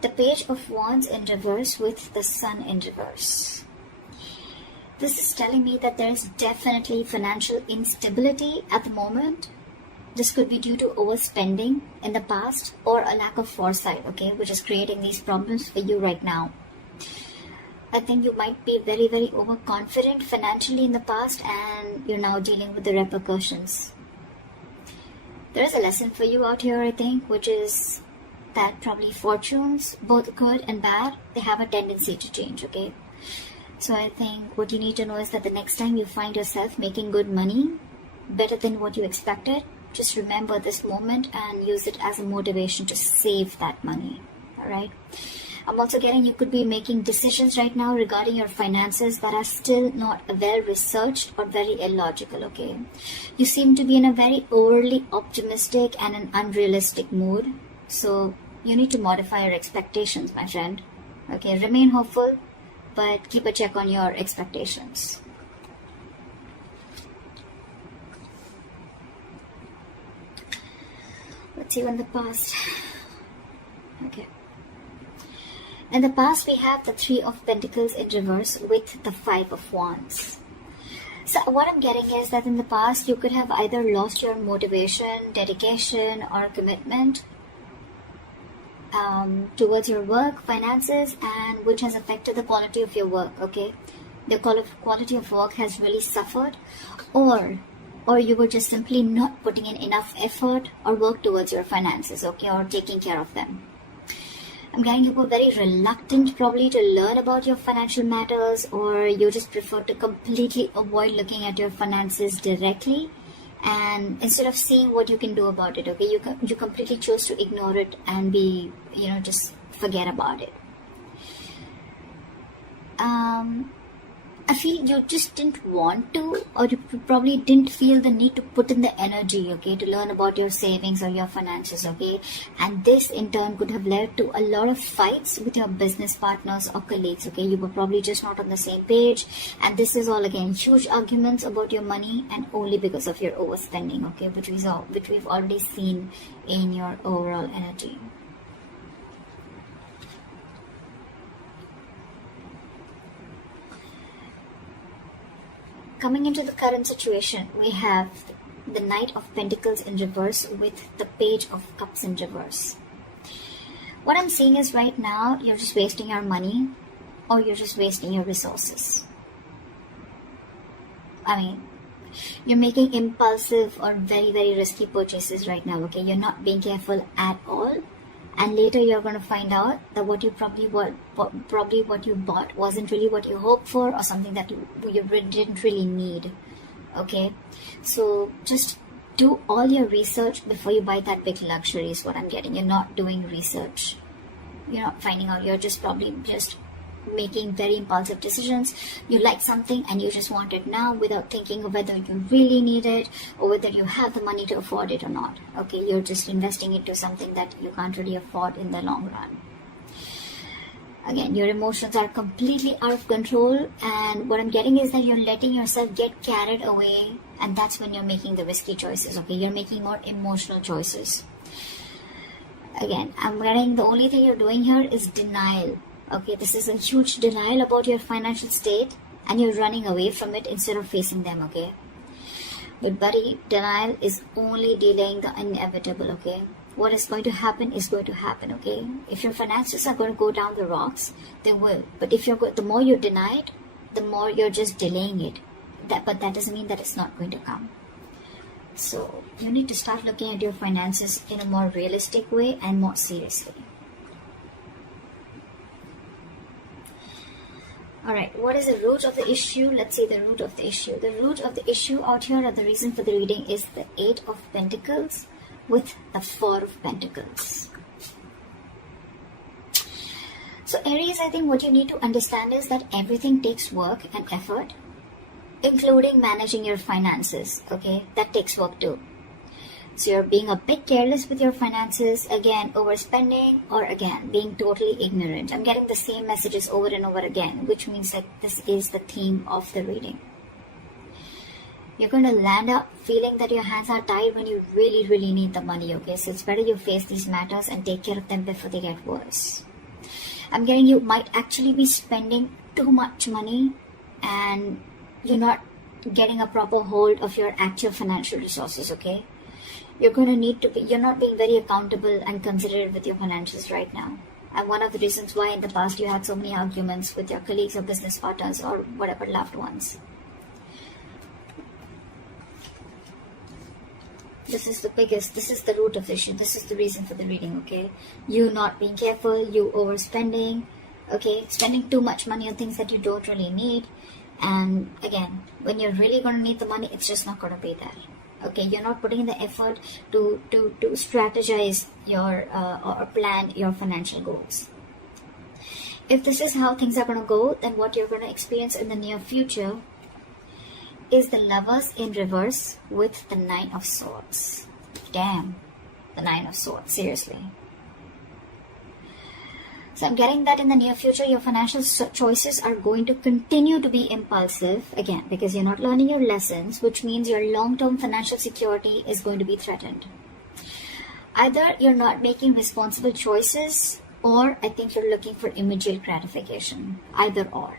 The Page of Wands in reverse with the Sun in reverse. This is telling me that there is definitely financial instability at the moment. This could be due to overspending in the past or a lack of foresight, okay, which is creating these problems for you right now. I think you might be very, very overconfident financially in the past, and you're now dealing with the repercussions. There is a lesson for you out here, I think, which is that probably fortunes, both good and bad, they have a tendency to change, okay? So I think what you need to know is that the next time you find yourself making good money, better than what you expected, just remember this moment and use it as a motivation to save that money, all right? I'm also getting you could be making decisions right now regarding your finances that are still not well researched or very illogical, okay? You seem to be in a very overly optimistic and an unrealistic mood. So you need to modify your expectations, my friend. Okay, remain hopeful, but keep a check on your expectations. Let's see in the past. Okay. In the past, we have the Three of Pentacles in reverse with the Five of Wands. So what I'm getting is that in the past, you could have either lost your motivation, dedication, or commitment towards your work, finances, and which has affected the quality of your work, okay? The quality of work has really suffered, or you were just simply not putting in enough effort or work towards your finances, okay, or taking care of them. I'm getting you were very reluctant probably to learn about your financial matters, or you just prefer to completely avoid looking at your finances directly, and instead of seeing what you can do about it, okay, you completely chose to ignore it and be, just forget about it. I feel you just didn't want to, or you probably didn't feel the need to put in the energy, okay, to learn about your savings or your finances, okay? And this in turn could have led to a lot of fights with your business partners or colleagues, okay? You were probably just not on the same page, and this is all again huge arguments about your money, and only because of your overspending, okay, which we've already seen in your overall energy. Coming into the current situation, we have the Knight of Pentacles in reverse with the Page of Cups in reverse. What I'm seeing is right now, you're just wasting your money, or you're just wasting your resources. I mean, you're making impulsive or very, very risky purchases right now, okay? You're not being careful at all. And later you're going to find out that what you what you bought wasn't really what you hoped for, or something that you didn't really need. Okay, so just do all your research before you buy that big luxury is what I'm getting. You're not doing research. You're not finding out. You're just probably just making very impulsive decisions. You like something and you just want it now without thinking of whether you really need it or whether you have the money to afford it or not. Okay, you're just investing into something that you can't really afford in the long run. Again, your emotions are completely out of control, and what I'm getting is that you're letting yourself get carried away, and that's when you're making the risky choices. Okay, you're making more emotional choices. Again, I'm getting the only thing you're doing here is denial. Okay, this is a huge denial about your financial state, and you're running away from it instead of facing them, okay? But buddy, denial is only delaying the inevitable, okay? What is going to happen is going to happen, okay? If your finances are going to go down the rocks, they will. But if the more you deny it, the more you're just delaying it. But that doesn't mean that it's not going to come. So you need to start looking at your finances in a more realistic way and more seriously. Alright, what is the root of the issue? Let's see the root of the issue. The root of the issue out here, or the reason for the reading, is the Eight of Pentacles with the Four of Pentacles. So Aries, I think what you need to understand is that everything takes work and effort, including managing your finances, okay? That takes work too. So you're being a bit careless with your finances, again, overspending, or again, being totally ignorant. I'm getting the same messages over and over again, which means that this is the theme of the reading. You're going to land up feeling that your hands are tied when you really, really need the money, okay? So it's better you face these matters and take care of them before they get worse. I'm getting you might actually be spending too much money and you're not getting a proper hold of your actual financial resources, okay? You're going to need to be, you're not being very accountable and considerate with your finances right now. And one of the reasons why in the past you had so many arguments with your colleagues or business partners or whatever loved ones. This is the root of the issue. This is the reason for the reading, okay? You not being careful, you overspending, okay? Spending too much money on things that you don't really need. And again, when you're really going to need the money, it's just not going to be there. Okay, you're not putting in the effort to strategize your or plan your financial goals. If this is how things are going to go, then what you're going to experience in the near future is the Lovers in reverse with the Nine of Swords. Damn, the Nine of Swords, seriously. So I'm getting that in the near future, your financial choices are going to continue to be impulsive, again, because you're not learning your lessons, which means your long-term financial security is going to be threatened. Either you're not making responsible choices, or I think you're looking for immediate gratification. Either or.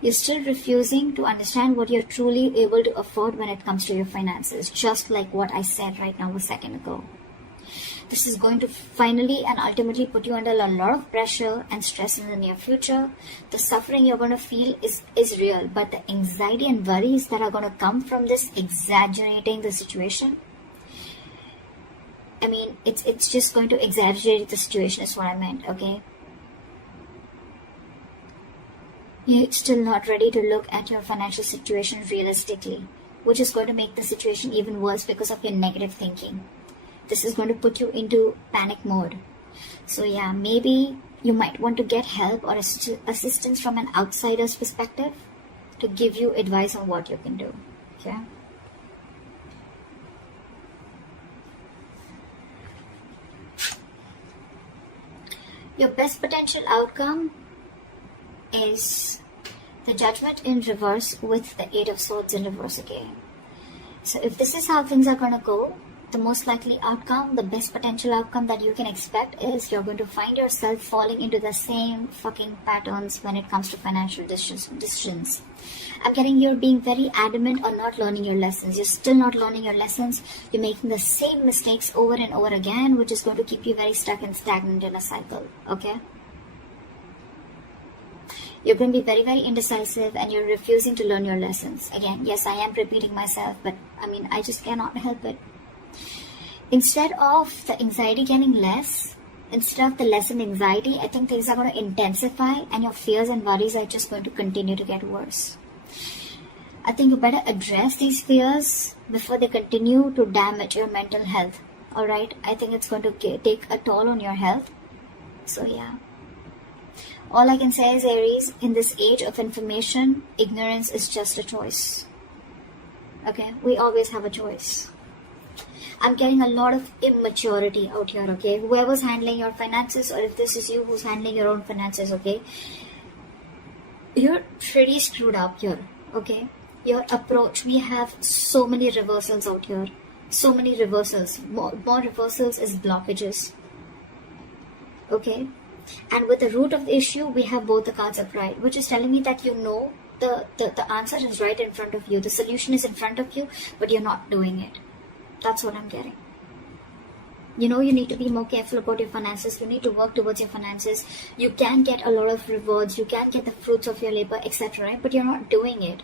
You're still refusing to understand what you're truly able to afford when it comes to your finances, just like what I said right now a second ago. This is going to finally and ultimately put you under a lot of pressure and stress in the near future. The suffering you're going to feel is real, but the anxiety and worries that are going to come from this exaggerating the situation, I mean, it's just going to exaggerate the situation is what I meant, okay? You're still not ready to look at your financial situation realistically, which is going to make the situation even worse because of your negative thinking. This is going to put you into panic mode. So yeah, maybe you might want to get help or assistance from an outsider's perspective to give you advice on what you can do. Okay? Your best potential outcome is the Judgment in reverse with the Eight of Swords in reverse again. So if this is how things are going to go, the most likely outcome, the best potential outcome that you can expect is you're going to find yourself falling into the same fucking patterns when it comes to financial decisions. I'm getting you're being very adamant on not learning your lessons. You're still not learning your lessons. You're making the same mistakes over and over again, which is going to keep you very stuck and stagnant in a cycle. Okay? You're going to be very, very indecisive and you're refusing to learn your lessons. Again, yes, I am repeating myself, but I mean, I just cannot help it. Instead of the anxiety getting less, instead of the lessened anxiety, I think things are going to intensify and your fears and worries are just going to continue to get worse. I think you better address these fears before they continue to damage your mental health. Alright? I think it's going to take a toll on your health. So yeah. All I can say is, Aries, in this age of information, ignorance is just a choice. Okay? We always have a choice. I'm getting a lot of immaturity out here, okay? Whoever's handling your finances, or if this is you who's handling your own finances, okay? You're pretty screwed up here, okay? Your approach, we have so many reversals out here. So many reversals. More reversals is blockages. Okay? And with the root of the issue, we have both the cards upright, which is telling me that you know the answer is right in front of you. The solution is in front of you, but you're not doing it. That's what I'm getting. You know you need to be more careful about your finances. You need to work towards your finances. You can get a lot of rewards. You can get the fruits of your labor, etc. Right? But you're not doing it.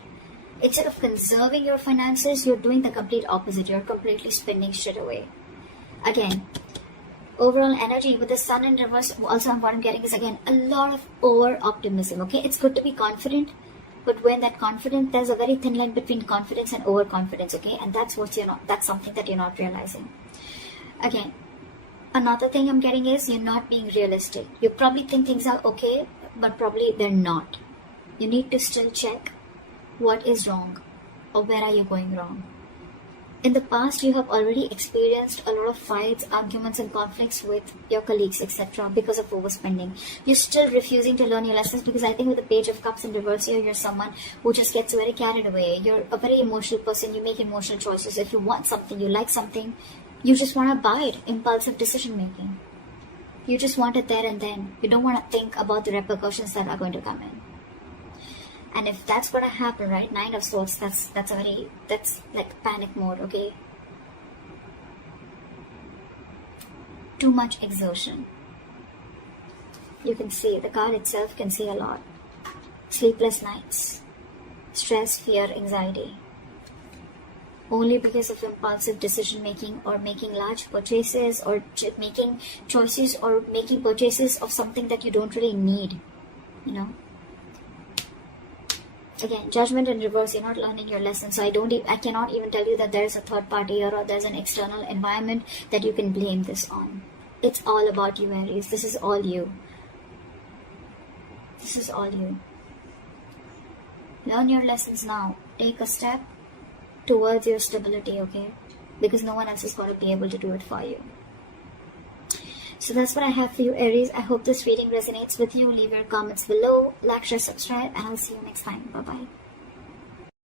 Instead of conserving your finances, you're doing the complete opposite. You're completely spending shit away. Again, overall energy with the Sun in reverse, also what I'm getting is again a lot of over-optimism. Okay, it's good to be confident. But when that confidence, there's a very thin line between confidence and overconfidence, okay? And that's what you're not, that's something that you're not realizing. Again, another thing I'm getting is you're not being realistic. You probably think things are okay, but probably they're not. You need to still check what is wrong or where are you going wrong. In the past, you have already experienced a lot of fights, arguments and conflicts with your colleagues, etc. because of overspending. You're still refusing to learn your lessons because I think with the Page of Cups in reverse here, you're someone who just gets very carried away. You're a very emotional person. You make emotional choices. If you want something, you like something, you just want to buy it. Impulsive decision making. You just want it there and then. You don't want to think about the repercussions that are going to come in. And if that's going to happen, right, 9 of Swords, that's like panic mode, okay? Too much exertion. You can see, the card itself can see a lot. Sleepless nights. Stress, fear, anxiety. Only because of impulsive decision making, or making large purchases, or making choices, or making purchases of something that you don't really need, you know. Again, Judgment in reverse. You're not learning your lesson. So I cannot even tell you that there is a third party here, or there's an external environment that you can blame this on. It's all about you, Aries. This is all you. This is all you. Learn your lessons now. Take a step towards your stability, okay? Because no one else is going to be able to do it for you. So that's what I have for you, Aries. I hope this reading resonates with you. Leave your comments below, like, share, subscribe, and I'll see you next time. Bye-bye.